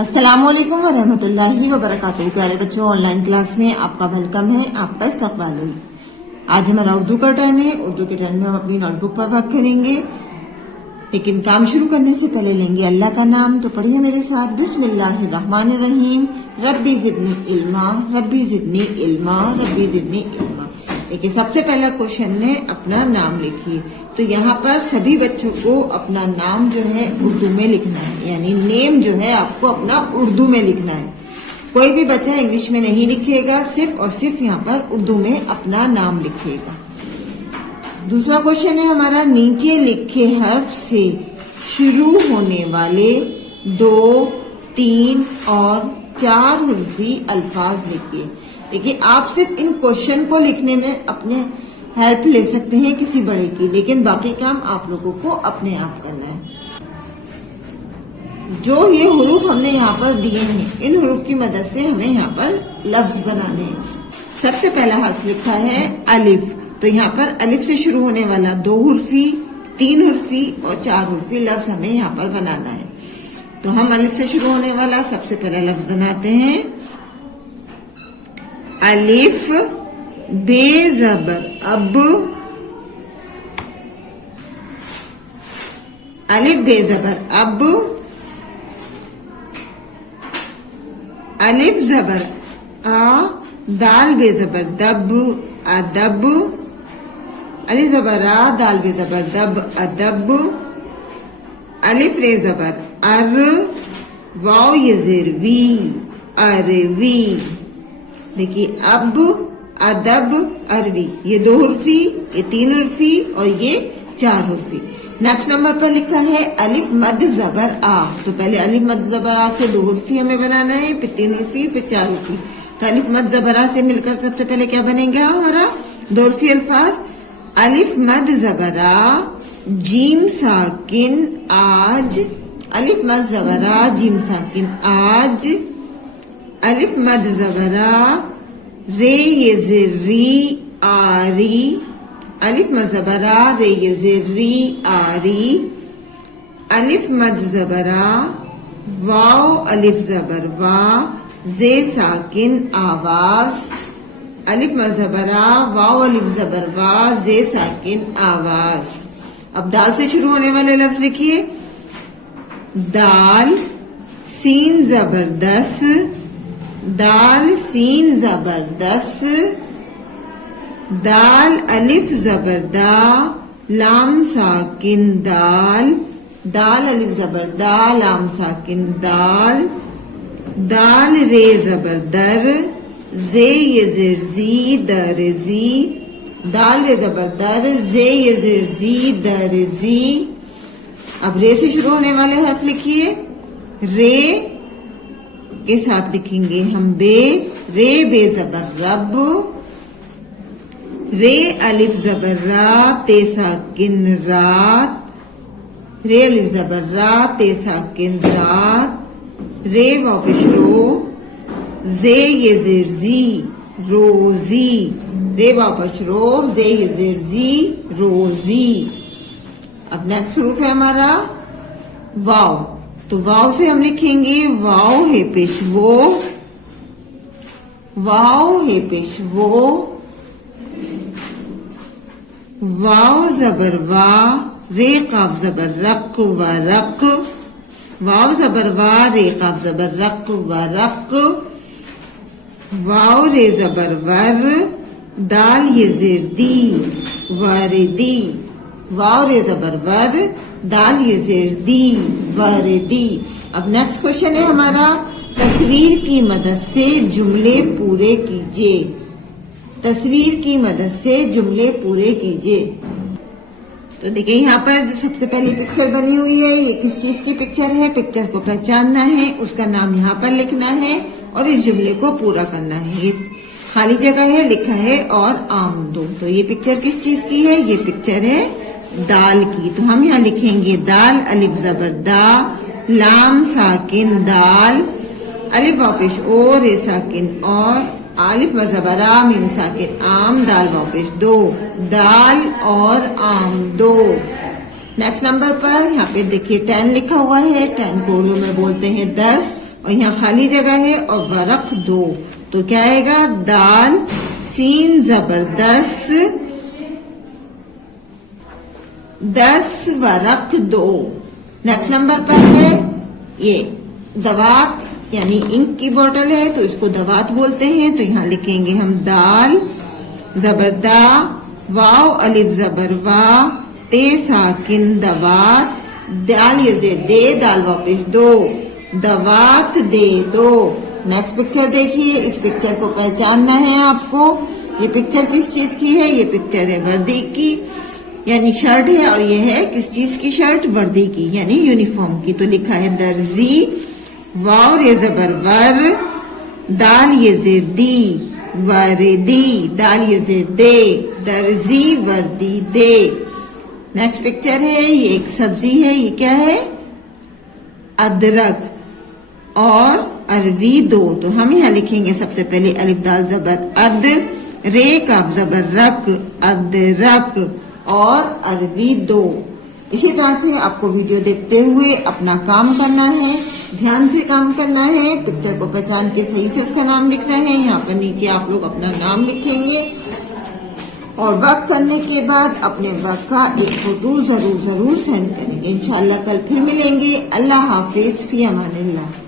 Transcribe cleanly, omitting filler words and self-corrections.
السلام علیکم ورحمۃ اللہ وبرکاتہ. پیارے بچوں، آن لائن کلاس میں آپ کا ویلکم ہے، آپ کا استقبال ہے. آج ہمارا اردو کا ٹرن ہے. اردو کے ٹرن میں ہم اپنی نوٹ بک پر ورک کریں گے، لیکن کام شروع کرنے سے پہلے لیں گے اللہ کا نام. تو پڑھیے میرے ساتھ، بسم اللہ الرحمن الرحیم. ربی زدنی علما، ربی زدنی علما، ربی زدنی علما. دیکھیے، سب سے پہلا کوشچن ہے اپنا نام لکھیے. تو یہاں پر سبھی بچوں کو اپنا نام جو ہے اردو میں لکھنا ہے، یعنی نیم جو ہے آپ کو اپنا اردو میں لکھنا ہے. کوئی بھی بچہ انگلش میں نہیں لکھے گا، صرف اور صرف یہاں پر اردو میں اپنا نام لکھے گا. دوسرا کوشچن ہے ہمارا، نیچے لکھے حرف سے شروع ہونے والے 2، 3 اور 4 حرفی الفاظ لکھیے. دیکھیے، آپ صرف ان کوشچن کو لکھنے میں اپنے ہیلپ لے سکتے ہیں کسی بڑے کی، لیکن باقی کام آپ لوگوں کو اپنے آپ کرنا ہے. جو یہ حروف ہم نے یہاں پر دیے ہیں، ان حروف کی مدد سے ہمیں یہاں پر لفظ بنانے ہیں. سب سے پہلا حرف لکھا ہے الف. تو یہاں پر الف سے شروع ہونے والا 2 حرفی، 3 حرفی اور 4 حرفی لفظ ہمیں یہاں پر بنانا ہے. تو ہم الف سے شروع ہونے والا سب سے پہلا لفظ بناتے ہیں. الف بے زبر اب، الف بے زبر اب. الف زبر آ، دال بے زبر دب ادب. الف زبر آ، دال بے زبر دب ادب. الف رے زبر ار، واو یہ زیر وی اروی. دیکھیے، اب، ادب، اروی، یہ 2 حرفی، یہ 3 حرفی اور یہ 4 حرفی. نیکسٹ نمبر پر لکھا ہے الف مد زبر آ. تو پہلے الف مد زبر آ سے 2 حرفی ہمیں بنانا ہے، پھر 3 حرفی، پھر 4 حرفی. تو الف مد زبر آ سے مل کر سب سے پہلے کیا بنے گا ہمارا 2 حرفی الفاظ. الف مد زبر آ، جیم ساکن آج. الف مد زبر آ، جیم ساکن آج. الف مد زبر آ، رے یہ زیر ری آری. الف مد زبر آ، رے یہ زیر ری آری. الف مد زبر آ، واو الف زبر وا، زے ساکن آواز. الف مد زبر آ، واو الف زبر وا، زے ساکن آواز. اب دال سے شروع ہونے والے لفظ لکھیے. دال سین زبر دس، دال سین زبر دس. دال الف زبر دا، لام ساکن دال. دال الف زبر دا، لام ساکن دال. دال رے زبر در، زے یہ زیر زی در زی. دال رے زبر در، زے یہ زیر زی در زی. اب رے سے شروع ہونے والے حرف لکھیے. رے کے ساتھ لکھیں گے ہم بے. رے بے زبر رب. رے الف زبر را، تے ساکن رات. رے الف زبر را، تے ساکن رات. رے واو پیش رو، زے یہ زیر زی روزی. رے واو پیش رو، زے یہ زیر زی روزی. اب نیکسٹ حروف ہے ہمارا واو. تو واو سے ہم لکھیں گے واو ہے پیش وہ، واو ہے پیش وہ. واو زبر وا، رے قاف زبر رق و رق. واو زبر وا، رے قاف زبر رق و رق. واو رے زبر ور، دال یہ زیر دی وردی. واو رے زبر ور، دال یہ زیر دی وردی. اب نیکسٹ کوشچن ہے ہمارا، تصویر کی مدد سے جملے پورے کیجیے. تصویر کی مدد سے جملے پورے کیجیے. تو دیکھیں، یہاں پر جو سب سے پہلی پکچر بنی ہوئی ہے، یہ کس چیز کی پکچر ہے؟ پکچر کو پہچاننا ہے، اس کا نام یہاں پر لکھنا ہے اور اس جملے کو پورا کرنا ہے. یہ خالی جگہ ہے، لکھا ہے اور آم دو. تو یہ پکچر کس چیز کی ہے؟ یہ پکچر ہے دال کی. تو ہم یہاں لکھیں گے دال الف زبر دا، لام ساکن دال. الف واو پیش او، رے ساکن اور. الف مد زبر آ، میم ساکن آم، دال واو پیش دو. دال اور آم دو. نیکسٹ نمبر پر یہاں پہ دیکھیے 10 لکھا ہوا ہے. 10 کو اردو میں بولتے ہیں 10. اور یہاں خالی جگہ ہے اور ورق دو، تو کیا آئے گا؟ دال سین زبر دس، 10 ورق دو۔ نیکسٹ نمبر پر ہے یہ دوات، یعنی انک کی بوٹل ہے تو اس کو دوات بولتے ہیں، تو یہاں لکھیں گے ہم دال زبر دا، واو الف زبر وا، تے ساکن دوات، دال یہ زیر دے، دال واپس دو، دوات دے دو۔ نیکسٹ پکچر دیکھیے، اس پکچر کو پہچاننا ہے آپ کو۔ یہ پکچر کس چیز کی ہے؟ یہ پکچر ہے وردی کی، یعنی شرٹ ہے، اور یہ ہے کس چیز کی شرٹ؟ وردی کی، یعنی یونیفارم کی۔ تو لکھا ہے درزی، واو ر زبر ور، دال یہ زیر دی، وردی، دال یہ زیر دے، درزی وردی دے۔ نیکسٹ پکچر ہے، یہ ایک سبزی ہے، یہ کیا ہے؟ ادرک اور عربی دو، تو ہم یہاں لکھیں گے سب سے پہلے الف دال زبر اد، رے کاف زبر رک، ادرک اور عربی دو۔ اسی طرح سے آپ کو ویڈیو دیکھتے ہوئے اپنا کام کرنا ہے، دھیان سے کام کرنا ہے، پکچر کو پہچان کے صحیح سے اس کا نام لکھنا ہے۔ یہاں پر نیچے آپ لوگ اپنا نام لکھیں گے، اور ورک کرنے کے بعد اپنے ورک کا ایک فوٹو ضرور سینڈ کریں گے۔ انشاءاللہ کل پھر ملیں گے۔ اللہ حافظ، فی امان اللہ۔